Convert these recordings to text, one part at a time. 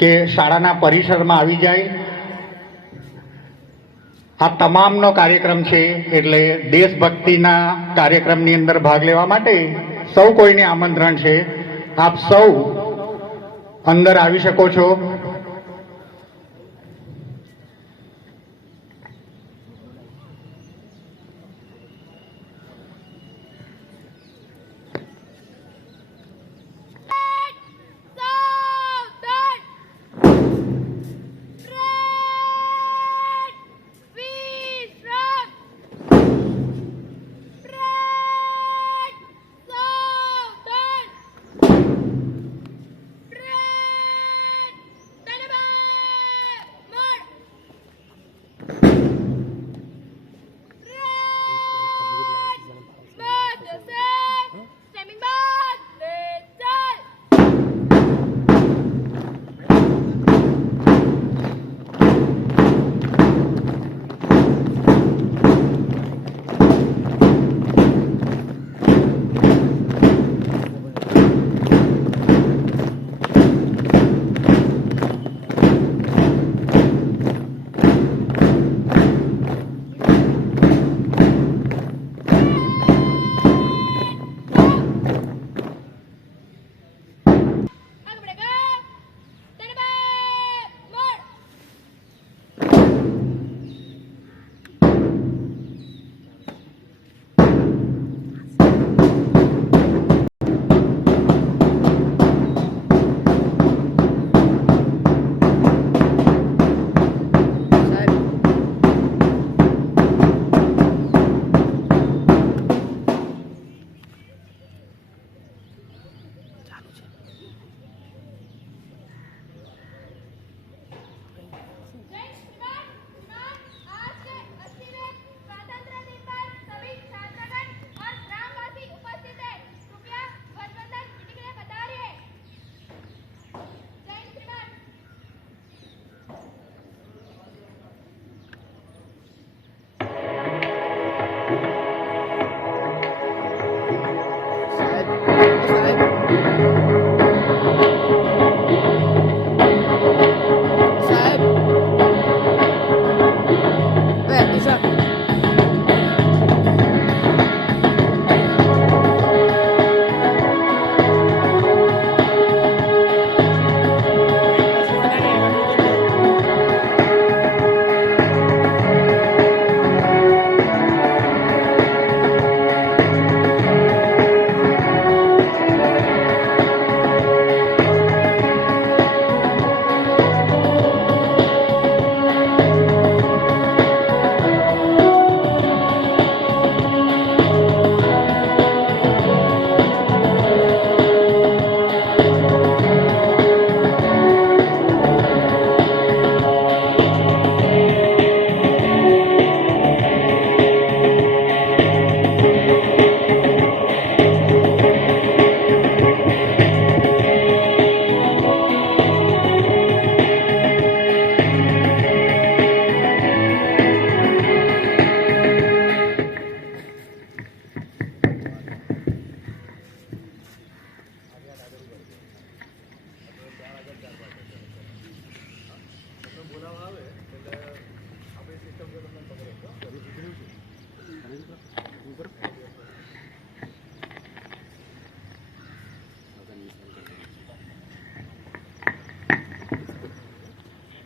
કે શાળાના પરિસરમાં આવી જાય. આ તમામનો કાર્યક્રમ છે એટલે દેશભક્તિના કાર્યક્રમની અંદર ભાગ લેવા માટે સૌ કોઈને આમંત્રણ છે. આપ સૌ અંદર આવી શકો છો.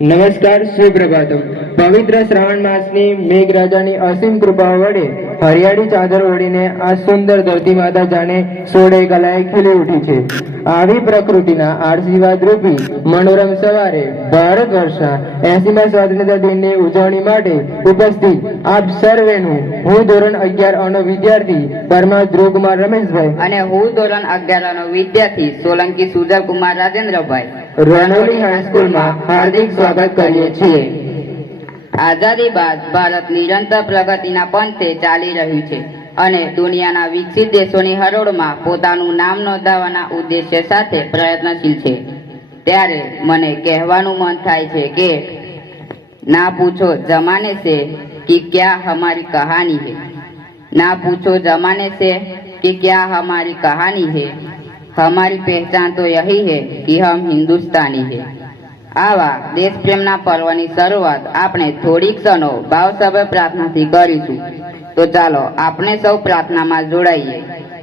નમસ્કાર, સુપ્રભાતમ. પવિત્ર શ્રાવણ માસની મેઘરાજાની અસીમ કૃપા વડે હરિયાળી ચાદર ઓઢીને આ સુંદર ધરતી માતા જાણે સોળે કલાએ ખીલી ઉઠી છે. આવી પ્રકૃતિના આશીર્વાદ રૂપી મનોરમ સવારે ભારત વર્ષના 80મા સ્વાતંત્ર્ય દિનની ઉજવણી માટે ઉપસ્થિત આપ સર્વેનું હું ધોરણ 11 નો વિદ્યાર્થી પરમાર ધ્રુવકુમાર રમેશભાઈ અને હું ધોરણ 11 નો વિદ્યાર્થી સોલંકી સુજલકુમાર રાજેન્દ્રભાઈ રણોલી હાઈસ્કૂલમાં હાર્દિક સ્વાગત કરીએ છીએ. આઝાદી બાદ ભારત નિરંતર પ્રગતિના પંથે ચાલી રહ્યું છે અને દુનિયાના વિકસિત દેશોની હરોળમાં પોતાનું નામ નોંધાવવાના ઉદ્દેશ્ય સાથે પ્રયત્નશીલ છે. ત્યારે મને કહેવાનું મન થાય છે કે ના પૂછો જમાને से कि क्या हमारी कहानी है, ना पूछो जमाने से कि क्या हमारी कहानी है, हमारी पहचान तो यही है कि हम हिंदुस्तानी है। आवा देश प्रेमना पर्वनी शरूआत આપણે થોડી ક્ષણો ભાવસભર પ્રાર્થનાથી કરીશું। તો ચાલો આપણે સૌ પ્રાર્થનામાં જોડાઈએ।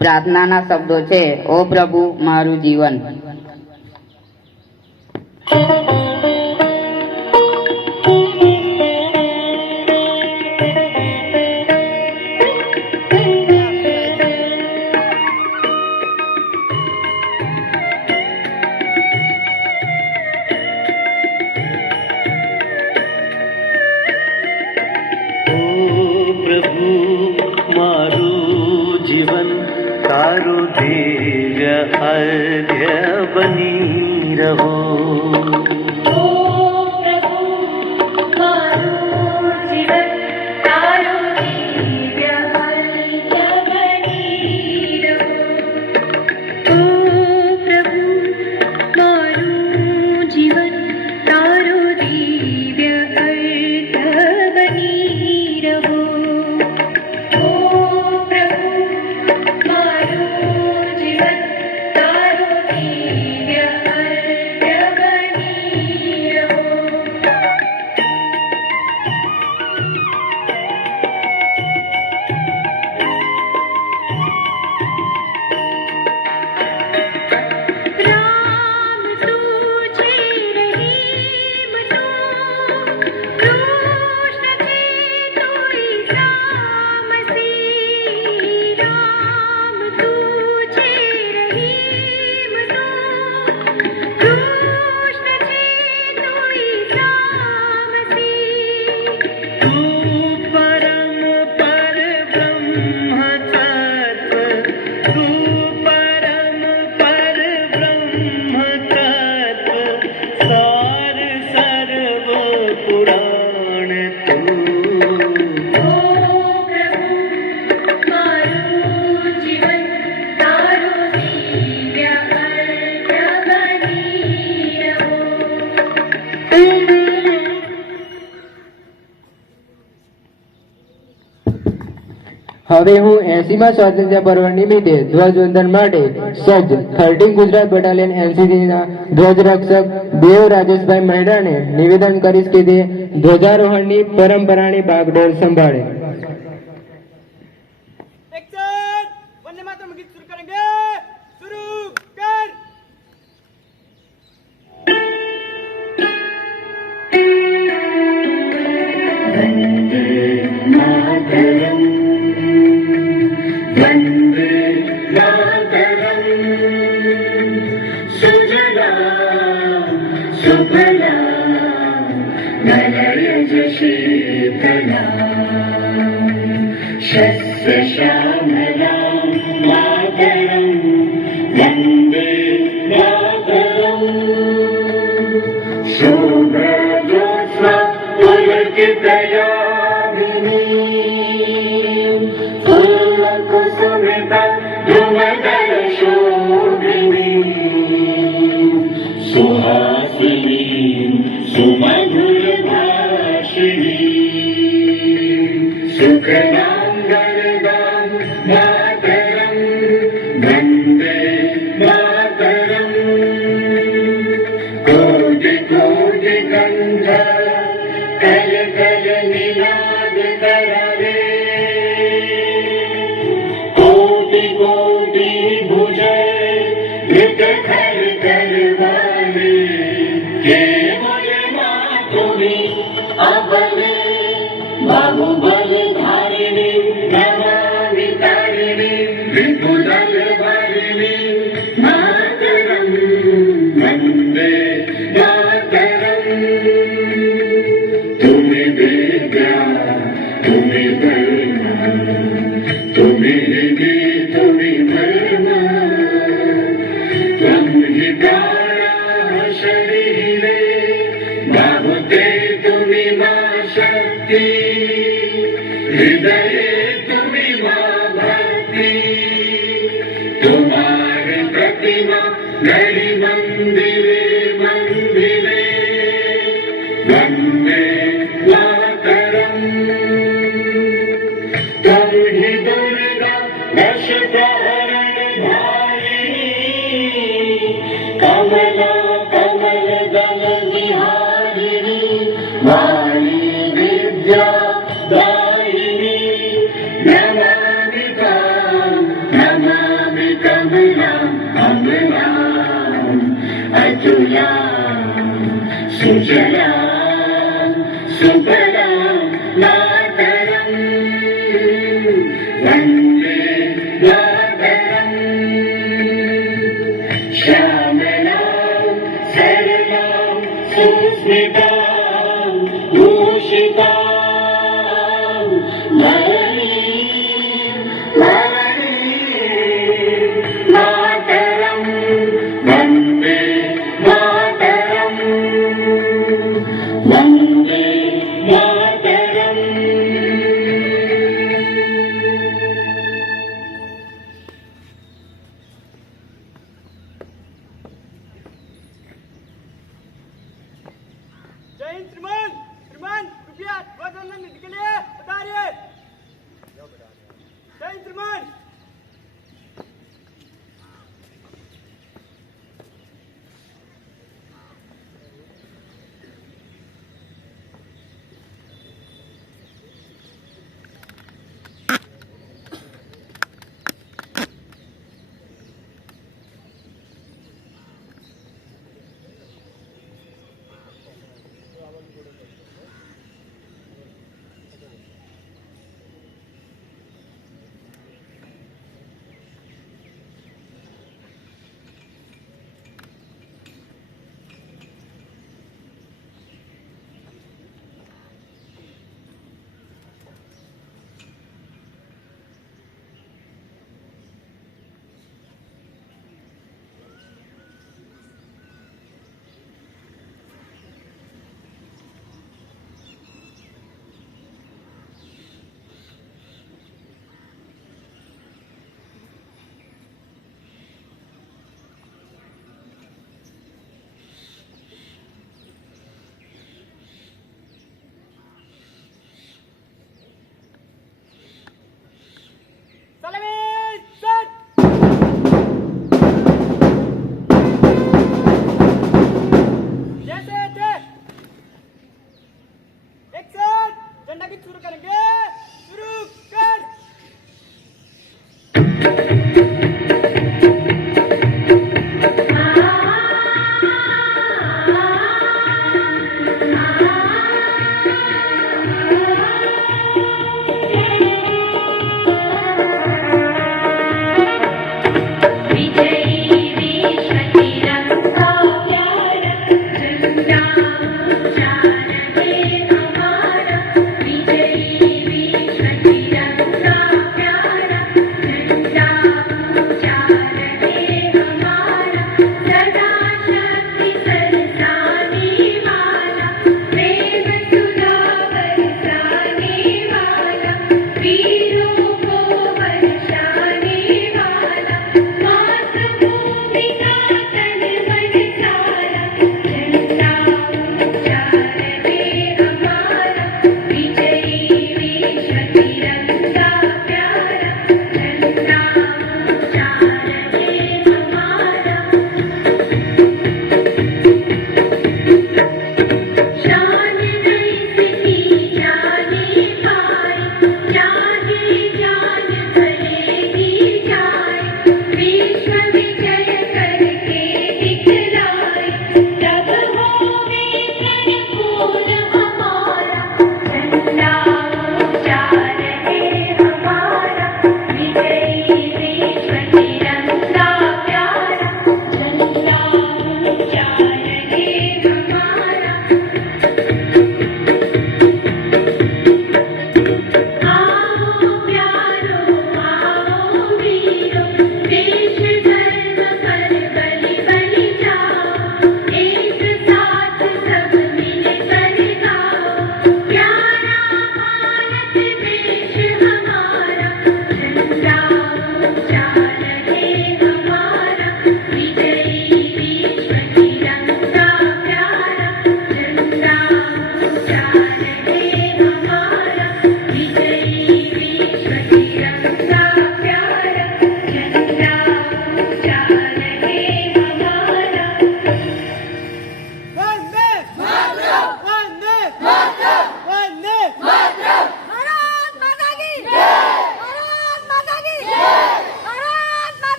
પ્રાર્થનાના શબ્દો છે, ઓ પ્રભુ મારું જીવન। प्रभु मारू जीवन तारो दिव्य अर्घ्य बनी रहो। હવે હું 80મા સ્વાતંત્ર્ય પર્વ નિમિત્તે ધ્વજવંદન માટે સજ્જ 13 ગુજરાત બટાલિયન એનસીસીના ધ્વજરક્ષક દેવ રાજેશભાઈ મહેડાને નિવેદન કરીશ કે તે ધ્વજારોહણની પરંપરાની બાગડોર સંભાળે। वंदे मातरम गीत शुरू करेंगे। शुरू कर। वंदे मातरम वंदे मातरम सुजला सुफला मलयज शीतला शस्य श्यामला मातरम वंदे मातरम शुभ्रज्योत्स्ना पुलकितयामिनी फुल्लकुसुमिता धूमदल शोभिनी सुहासिनी सुमधुर भाषिणी सुखदां वरदां मातरं वन्दे मातरं कोटि कोटि कंठ कल कल निनाद करवे कोटि कोटि भुजय धृत खर करवाले के बोले माँ तुम्ही अबले बाहुबल धारिणी नमामि तारिणी विपुदल वारिणी मातरं वन्दे मातरं तुम्हें विद्या तुम्हें धर्म तुम्हें निधि तुम्हें धर्म त्वं हि प्राणः शरीरे बाहुते तुम्हें मां शक्ति हृदये तुम्हें मां भक्ति तुम्हारे प्रतिमा गढ़ी मंदिरे मंदिरे वन्दे मातरं त्वं हि दुर्गा दश प्रहरण धारिणी कमला कमल दल विहारिणी वाणी विद्या दायिनी नमामि कमलां कमलाम् अतुलां सुजलां सुफलां मातरम् वन्दे मातरम् श्यामलां सरलां सुस्मितां भूषितां धरणीं मातरं वन्दे मातरम् वन्दे मातरम् जय हिंद श्रीमान श्रीमान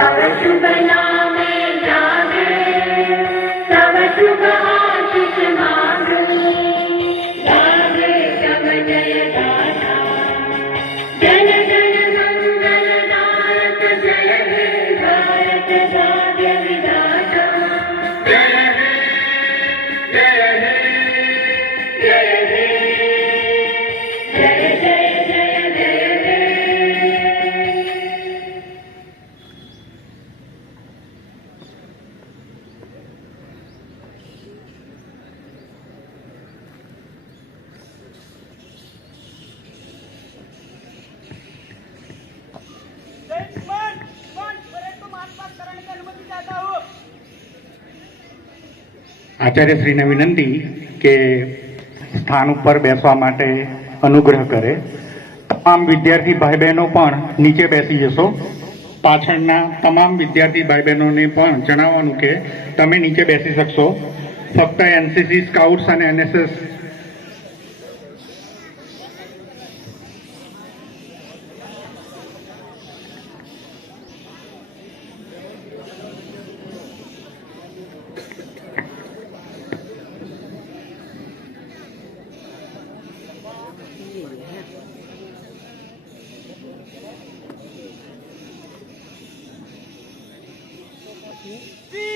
तव शुभ नामे जागे तव शुभ आशीष मांगे गावे तव जय गाथा जन जन मंगल नायक जय हे भारत भाग्य विधाता जय हे जय हे जय हे जय जय जय जय हे परेड को मार्च पास कराने की अनुमति चाहता हूँ। આચાર્યશ્રીને વિનંતી કે સ્થાન ઉપર બેસવા માટે અનુગ્રહ કરે. તમામ વિદ્યાર્થી ભાઈ બહેનો પણ નીચે બેસી જશો. પાછળના તમામ વિદ્યાર્થી ભાઈ બહેનોને પણ જણાવવાનું કે તમે નીચે બેસી શકશો. ફક્ત એનસીસી સ્કાઉટ્સ અને એનએસએસ We